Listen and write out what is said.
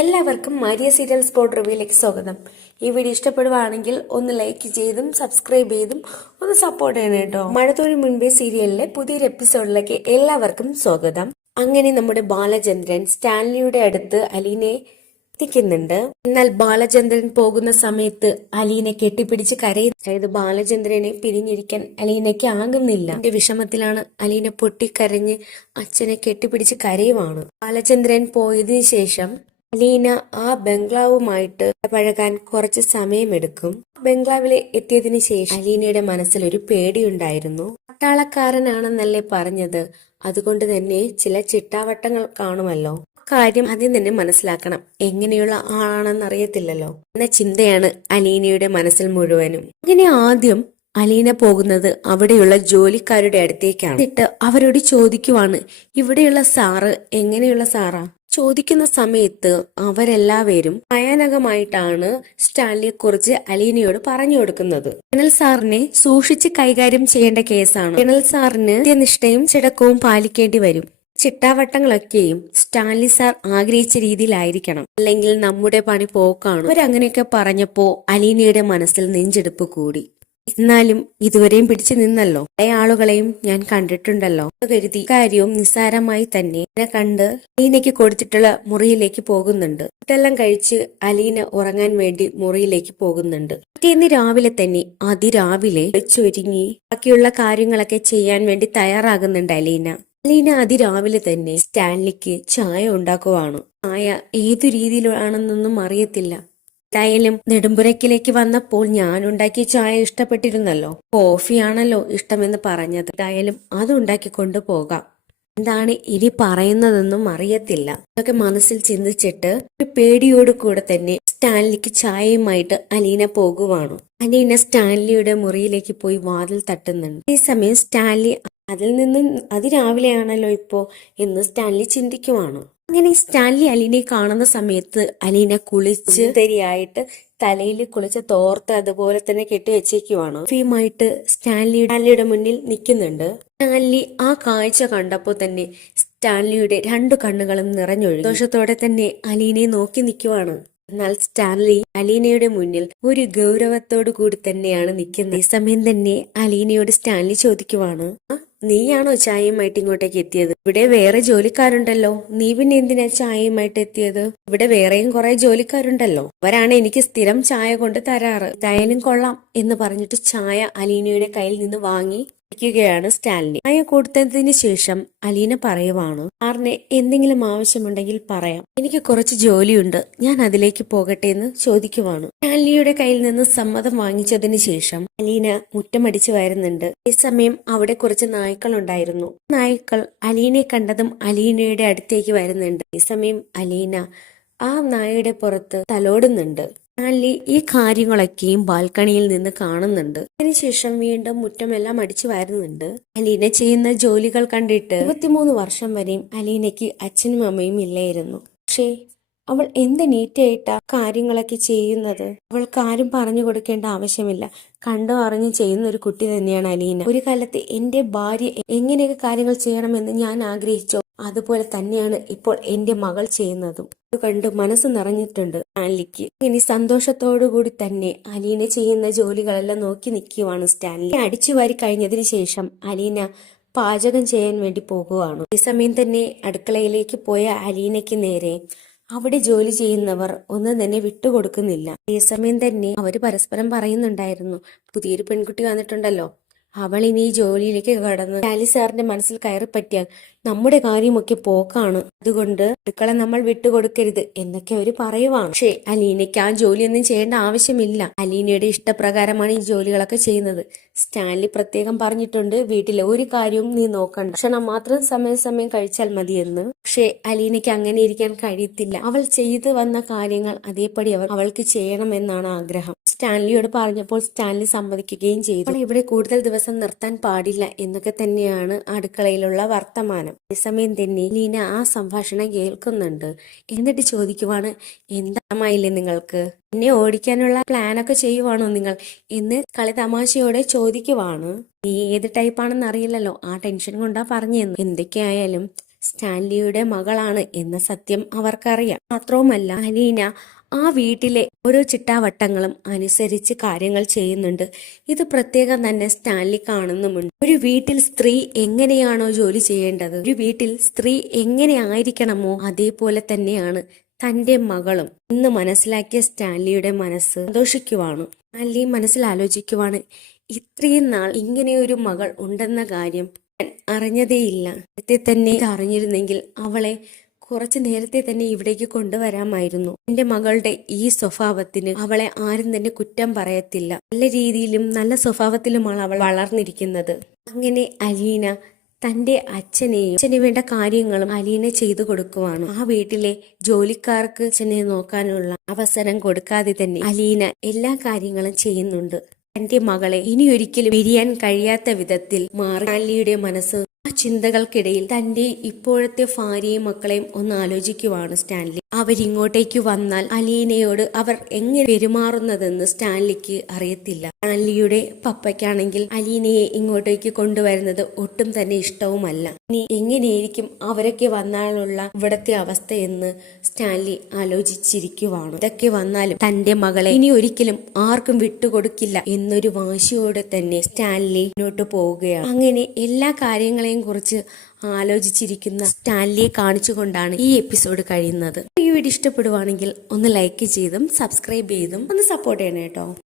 എല്ലാവർക്കും Maria serial spot റിവ്യൂയിലേക്ക് സ്വാഗതം. ഈ വീഡിയോ ഇഷ്ടപ്പെടുവാണെങ്കിൽ ഒന്ന് ലൈക്ക് ചെയ്തും സബ്സ്ക്രൈബ് ചെയ്തും ഒന്ന് സപ്പോർട്ട് ചെയ്യണം കേട്ടോ. മഴത്തോഴി മുൻപേ സീരിയലിലെ പുതിയൊരു എപ്പിസോഡിലേക്ക് എല്ലാവർക്കും സ്വാഗതം. അങ്ങനെ നമ്മുടെ ബാലചന്ദ്രൻ സ്റ്റാൻലിയുടെ അടുത്ത് അലീനെ എത്തിക്കുന്നുണ്ട്. എന്നാൽ ബാലചന്ദ്രൻ പോകുന്ന സമയത്ത് അലീനെ കെട്ടിപ്പിടിച്ച് കരയും. അതായത് ബാലചന്ദ്രനെ പിരിഞ്ഞിരിക്കാൻ അലീനയ്ക്ക് ആകുന്നില്ല. എന്റെ വിഷമത്തിലാണ് അലീന പൊട്ടിക്കരഞ്ഞ് അച്ഛനെ കെട്ടിപ്പിടിച്ച് കരയുവാണ്. ബാലചന്ദ്രൻ പോയതിനു ശേഷം അലീന ആ ബംഗ്ലാവുമായിട്ട് പഴകാൻ കുറച്ച് സമയമെടുക്കും. ബംഗ്ലാവിലെ എത്തിയതിനു ശേഷം അലീനയുടെ മനസ്സിൽ ഒരു പേടിയുണ്ടായിരുന്നു. പട്ടാളക്കാരനാണെന്നല്ലേ പറഞ്ഞത്, അതുകൊണ്ട് തന്നെ ചില ചിട്ടാവട്ടങ്ങൾ കാണുമല്ലോ. കാര്യം ആദ്യം തന്നെ മനസ്സിലാക്കണം. എങ്ങനെയുള്ള ആളാണെന്ന് അറിയത്തില്ലല്ലോ എന്ന ചിന്തയാണ് അലീനയുടെ മനസ്സിൽ മുഴുവനും. അങ്ങനെ ആദ്യം അലീന പോകുന്നത് അവിടെയുള്ള ജോലിക്കാരുടെ അടുത്തേക്കാണ്. എന്നിട്ട് അവരോട് ചോദിക്കുവാണ്, ഇവിടെയുള്ള സാറ് എങ്ങനെയുള്ള സാറാ? ചോദിക്കുന്ന സമയത്ത് അവരെല്ലാവരും ഭയാനകമായിട്ടാണ് സ്റ്റാൻലിയെ കുറിച്ച് അലീനയോട് പറഞ്ഞു കൊടുക്കുന്നത്. കേണൽ സാറിനെ സൂക്ഷിച്ച് കൈകാര്യം ചെയ്യേണ്ട കേസാണ്. കേണൽ സാറിന് കൃത്യനിഷ്ഠയും ചിടക്കവും പാലിക്കേണ്ടി വരും. ചിട്ടാവട്ടങ്ങളൊക്കെയും സ്റ്റാൻലി സാർ ആഗ്രഹിച്ച രീതിയിലായിരിക്കണം, അല്ലെങ്കിൽ നമ്മുടെ പണി പോക്കാണ്. അവരങ്ങനെയൊക്കെ പറഞ്ഞപ്പോ അലീനയുടെ മനസ്സിൽ നെഞ്ചെടുപ്പ് കൂടി. എന്നാലും ഇതുവരെയും പിടിച്ചു നിന്നല്ലോ, പല ആളുകളെയും ഞാൻ കണ്ടിട്ടുണ്ടല്ലോ കരുതി കാര്യവും നിസ്സാരമായി തന്നെ കണ്ട് അലീനയ്ക്ക് കൊടുത്തിട്ടുള്ള മുറിയിലേക്ക് പോകുന്നുണ്ട്. ഇതെല്ലാം കഴിച്ച് അലീന ഉറങ്ങാൻ വേണ്ടി മുറിയിലേക്ക് പോകുന്നുണ്ട്. പിറ്റേന്ന് രാവിലെ തന്നെ അതിരാവിലെ ചൊരുങ്ങി ബാക്കിയുള്ള കാര്യങ്ങളൊക്കെ ചെയ്യാൻ വേണ്ടി തയ്യാറാകുന്നുണ്ട് അലീന. അതിരാവിലെ തന്നെ സ്റ്റാൻലിക്ക് ചായ ഉണ്ടാക്കുവാണ്. ചായ ഏതു രീതിയിലാണെന്നൊന്നും അറിയത്തില്ല. എന്തായാലും നെടുമ്പുരക്കിലേക്ക് വന്നപ്പോൾ ഞാൻ ഉണ്ടാക്കിയ ചായ ഇഷ്ടപ്പെട്ടിരുന്നല്ലോ, കോഫിയാണല്ലോ ഇഷ്ടമെന്ന് പറഞ്ഞത്. എന്തായാലും അത് ഉണ്ടാക്കിക്കൊണ്ട് പോകാം. എന്താണ് ഇനി പറയുന്നതെന്നും അറിയത്തില്ല. അതൊക്കെ മനസ്സിൽ ചിന്തിച്ചിട്ട് ഒരു പേടിയോട് കൂടെ തന്നെ സ്റ്റാൻലിക്ക് ചായയുമായിട്ട് അലീന പോകുവാണ്. അലീന സ്റ്റാൻലിയുടെ മുറിയിലേക്ക് പോയി വാതിൽ തട്ടുന്നുണ്ട്. ഈ സമയം സ്റ്റാൻലി അതിൽ നിന്നും അതിരാവിലെയാണല്ലോ ഇപ്പോ എന്ന് സ്റ്റാൻലി ചിന്തിക്കുവാണ്. അങ്ങനെ സ്റ്റാൻലി അലീനയെ കാണുന്ന സമയത്ത് അലീന കുളിച്ച് ശരിയായിട്ട് തലയിൽ കുളിച്ച തോർത്ത് അതുപോലെ തന്നെ കെട്ടിവെച്ചേക്കുവാണ്. ഫീമായിട്ട് സ്റ്റാൻലിയുടെ മുന്നിൽ നിൽക്കുന്നുണ്ട്. സ്റ്റാൻലി ആ കാഴ്ച കണ്ടപ്പോൾ തന്നെ സ്റ്റാൻലിയുടെ 2 കണ്ണുകളും നിറഞ്ഞൊഴുകി. സന്തോഷത്തോടെ തന്നെ അലീനയെ നോക്കി നിൽക്കുവാണ്. എന്നാൽ സ്റ്റാൻലി അലീനയുടെ മുന്നിൽ ഒരു ഗൗരവത്തോടു കൂടി തന്നെയാണ് നിൽക്കുന്നത്. ഈ സമയം തന്നെ അലീനയോട് സ്റ്റാൻലി ചോദിക്കുവാണ്, നീയാണോ ചായയുമായിട്ട് ഇങ്ങോട്ടേക്ക് എത്തിയത്? ഇവിടെ വേറെ ജോലിക്കാരുണ്ടല്ലോ, നീ പിന്നെ എന്തിനാ ചായയുമായിട്ട് എത്തിയത്? ഇവിടെ വേറെയും കുറെ ജോലിക്കാരുണ്ടല്ലോ, അവരാണ് എനിക്ക് സ്ഥിരം ചായ കൊണ്ട് തരാറ്. എന്തായാലും കൊള്ളാം എന്ന് പറഞ്ഞിട്ട് ചായ അലീനയുടെ കയ്യിൽ നിന്ന് വാങ്ങി ാണ് സ്റ്റാൻലി. ചായ കൊടുത്തതിന് ശേഷം അലീന പറയുവാണ്, സാറിന് എന്തെങ്കിലും ആവശ്യമുണ്ടെങ്കിൽ പറയാം, എനിക്ക് കുറച്ച് ജോലിയുണ്ട്, ഞാൻ അതിലേക്ക് പോകട്ടെ എന്ന് ചോദിക്കുവാണ്. സ്റ്റാൻലിയുടെ കയ്യിൽ നിന്ന് സമ്മതം വാങ്ങിച്ചതിന് ശേഷം അലീന മുറ്റമടിച്ചു വരുന്നുണ്ട്. ഈ സമയം അവിടെ കുറച്ച് നായ്ക്കൾ ഉണ്ടായിരുന്നു. നായ്ക്കൾ അലീനയെ കണ്ടതും അലീനയുടെ അടുത്തേക്ക് വരുന്നുണ്ട്. ഈ സമയം അലീന ആ നായയുടെ പുറത്ത് തലോടുന്നുണ്ട്. സ്റ്റാൻലി ഈ കാര്യങ്ങളൊക്കെയും ബാൽക്കണിയിൽ നിന്ന് കാണുന്നുണ്ട്. അതിനുശേഷം വീണ്ടും മുറ്റമെല്ലാം അടിച്ചു വരുന്നുണ്ട്. അലീന ചെയ്യുന്ന ജോലികൾ കണ്ടിട്ട് 23 വർഷം വരെയും അലീനയ്ക്ക് അച്ഛനും അമ്മയും ഇല്ലായിരുന്നു. പക്ഷേ അവൾ എന്ത് നീറ്റായിട്ടാ കാര്യങ്ങളൊക്കെ ചെയ്യുന്നത്. അവൾക്ക് ആരും പറഞ്ഞു കൊടുക്കേണ്ട ആവശ്യമില്ല, കണ്ടോ അറിഞ്ഞു ചെയ്യുന്ന ഒരു കുട്ടി തന്നെയാണ് അലീന. ഒരു കാലത്ത് എന്റെ ഭാര്യ എങ്ങനെയൊക്കെ കാര്യങ്ങൾ ചെയ്യണമെന്ന് ഞാൻ ആഗ്രഹിച്ചോ അതുപോലെ തന്നെയാണ് ഇപ്പോൾ എന്റെ മകൾ ചെയ്യുന്നതും. അത് കണ്ട് മനസ്സ് നിറഞ്ഞിട്ടുണ്ട് സ്റ്റാൻലിക്ക്. ഇനി സന്തോഷത്തോടുകൂടി തന്നെ അലീന ചെയ്യുന്ന ജോലികളെല്ലാം നോക്കി നിൽക്കുവാണ് സ്റ്റാൻലി. അടിച്ചു വാരി കഴിഞ്ഞതിന് ശേഷം അലീന പാചകം ചെയ്യാൻ വേണ്ടി പോകുവാണ്. ഈ സമയം തന്നെ അടുക്കളയിലേക്ക് പോയ അലീനയ്ക്ക് നേരെ അവിടെ ജോലി ചെയ്യുന്നവർ ഒന്നും തന്നെ വിട്ടുകൊടുക്കുന്നില്ല. അതേസമയം തന്നെ അവര് പരസ്പരം പറയുന്നുണ്ടായിരുന്നു, പുതിയൊരു പെൺകുട്ടി വന്നിട്ടുണ്ടല്ലോ, അവൾ ഇനി ഈ ജോലിയിലേക്ക് കടന്ന് സ്റ്റാൻലി സാറിന്റെ മനസ്സിൽ കയറി പറ്റിയാൽ നമ്മുടെ കാര്യമൊക്കെ പോക്കാണ്, അതുകൊണ്ട് അടുക്കള നമ്മൾ വിട്ടുകൊടുക്കരുത് എന്നൊക്കെ അവര് പറയുവാണ്. പക്ഷേ അലീനയ്ക്ക് ആ ജോലിയൊന്നും ചെയ്യേണ്ട ആവശ്യമില്ല. അലീനയുടെ ഇഷ്ടപ്രകാരമാണ് ഈ ജോലികളൊക്കെ ചെയ്യുന്നത്. സ്റ്റാൻലി പ്രത്യേകം പറഞ്ഞിട്ടുണ്ട്, വീട്ടിലെ ഒരു കാര്യവും നീ നോക്കണ്ട, ഭക്ഷണം മാത്രം സമയം കഴിച്ചാൽ മതിയെന്ന്. പക്ഷേ അലീനയ്ക്ക് അങ്ങനെ ഇരിക്കാൻ കഴിയത്തില്ല. അവൾ ചെയ്തു വന്ന കാര്യങ്ങൾ അതേപടി അവൾക്ക് ചെയ്യണമെന്നാണ് ആഗ്രഹം. സ്റ്റാൻലിയോട് പറഞ്ഞപ്പോൾ സ്റ്റാൻലി സമ്മതിക്കുകയും ചെയ്തു. ഇവിടെ കൂടുതൽ ദിവസം നിർത്താൻ പാടില്ല എന്നൊക്കെ തന്നെയാണ് അടുക്കളയിലുള്ള വർത്തമാനം. അതേസമയം തന്നെ ലീന ആ സംഭാഷണം കേൾക്കുന്നുണ്ട്. എന്നിട്ട് ചോദിക്കുവാണ്, എന്താമായില്ലേ നിങ്ങൾക്ക്? എന്നെ ഓടിക്കാനുള്ള പ്ലാനൊക്കെ ചെയ്യുവാണോ നിങ്ങൾ എന്ന് കളി തമാശയോടെ ചോദിക്കുവാണ്. നീ ഏത് ടൈപ്പാണെന്ന് അറിയില്ലല്ലോ, ആ ടെൻഷൻ കൊണ്ടാ പറഞ്ഞെന്ന്. എന്തൊക്കെയായാലും സ്റ്റാൻലിയുടെ മകളാണ് എന്ന സത്യം അവർക്കറിയാം. മാത്രവുമല്ല അലീന ആ വീട്ടിലെ ഓരോ ചിട്ടാവട്ടങ്ങളും അനുസരിച്ച് കാര്യങ്ങൾ ചെയ്യുന്നുണ്ട്. ഇത് പ്രത്യേകം തന്നെ സ്റ്റാൻലി കാണുന്നുമുണ്ട്. ഒരു വീട്ടിൽ സ്ത്രീ എങ്ങനെയാണോ ജോലി ചെയ്യേണ്ടത്, ഒരു വീട്ടിൽ സ്ത്രീ എങ്ങനെ ആയിരിക്കണമോ അതേപോലെ തന്നെയാണ് തന്റെ മകളും ഇന്ന് മനസ്സിലാക്കിയ സ്റ്റാൻലിയുടെ മനസ്സ് സന്തോഷിക്കുവാണ്. സ്റ്റാൻലി മനസ്സിൽ ആലോചിക്കുവാണ്, ഇത്രയും നാൾ ഇങ്ങനെയൊരു മകൾ ഉണ്ടെന്ന കാര്യം ഞാൻ അറിഞ്ഞതേയില്ല. നേരത്തെ തന്നെ അറിഞ്ഞിരുന്നെങ്കിൽ അവളെ കുറച്ചു നേരത്തെ തന്നെ ഇവിടേക്ക് കൊണ്ടുവരാമായിരുന്നു. എന്റെ മകളുടെ ഈ സ്വഭാവത്തിന് അവളെ ആരും തന്നെ കുറ്റം പറയത്തില്ല. നല്ല രീതിയിലും നല്ല സ്വഭാവത്തിലുമാണ് അവൾ വളർന്നിരിക്കുന്നത്. അങ്ങനെ അലീന തന്റെ അച്ഛന് വേണ്ട കാര്യങ്ങളും അലീന ചെയ്തു കൊടുക്കുവാണ്. ആ വീട്ടിലെ ജോലിക്കാർക്ക് അച്ഛനെ നോക്കാനുള്ള അവസരം കൊടുക്കാതെ തന്നെ അലീന എല്ലാ കാര്യങ്ങളും ചെയ്യുന്നുണ്ട്. തന്റെ മകളെ ഇനിയൊരിക്കലും പിരിയാൻ കഴിയാത്ത വിധത്തിൽ മാറി. സ്റ്റാൻലിയുടെ മനസ്സ് ആ ചിന്തകൾക്കിടയിൽ തന്റെ ഇപ്പോഴത്തെ ഭാര്യയും മക്കളെയും ഒന്ന് ആലോചിക്കുവാണ് സ്റ്റാൻലി. അവരിങ്ങോട്ടേക്ക് വന്നാൽ അലീനയോട് അവർ എങ്ങനെ പെരുമാറുന്നതെന്ന് സ്റ്റാൻലിക്ക് അറിയത്തില്ല. സ്റ്റാൻലിയുടെ പപ്പയ്ക്കാണെങ്കിൽ അലീനയെ ഇങ്ങോട്ടേക്ക് കൊണ്ടുവരുന്നത് ഒട്ടും തന്നെ ഇഷ്ടവുമല്ല. ഇനി എങ്ങനെയായിരിക്കും അവരൊക്കെ വന്നാലുള്ള ഇവിടത്തെ അവസ്ഥയെന്ന് സ്റ്റാൻലി ആലോചിച്ചിരിക്കുവാണ്. ഇതൊക്കെ വന്നാലും തന്റെ മകളെ ഇനി ഒരിക്കലും ആർക്കും വിട്ടുകൊടുക്കില്ല എന്നൊരു വാശിയോടെ തന്നെ സ്റ്റാൻലി മുന്നോട്ട് പോവുകയാണ്. അങ്ങനെ എല്ലാ കാര്യങ്ങളെയും കുറിച്ച് ആലോചിച്ചിരിക്കുന്ന സ്റ്റാൻലിയെ കാണിച്ചുകൊണ്ടാണ് ഈ എപ്പിസോഡ് കഴിയുന്നത്. ഈ വീഡിയോ ഇഷ്ടപ്പെടുവാണെങ്കിൽ ഒന്ന് ലൈക്ക് ചെയ്തും സബ്സ്ക്രൈബ് ചെയ്തും ഒന്ന് സപ്പോർട്ട് ചെയ്യണം കേട്ടോ.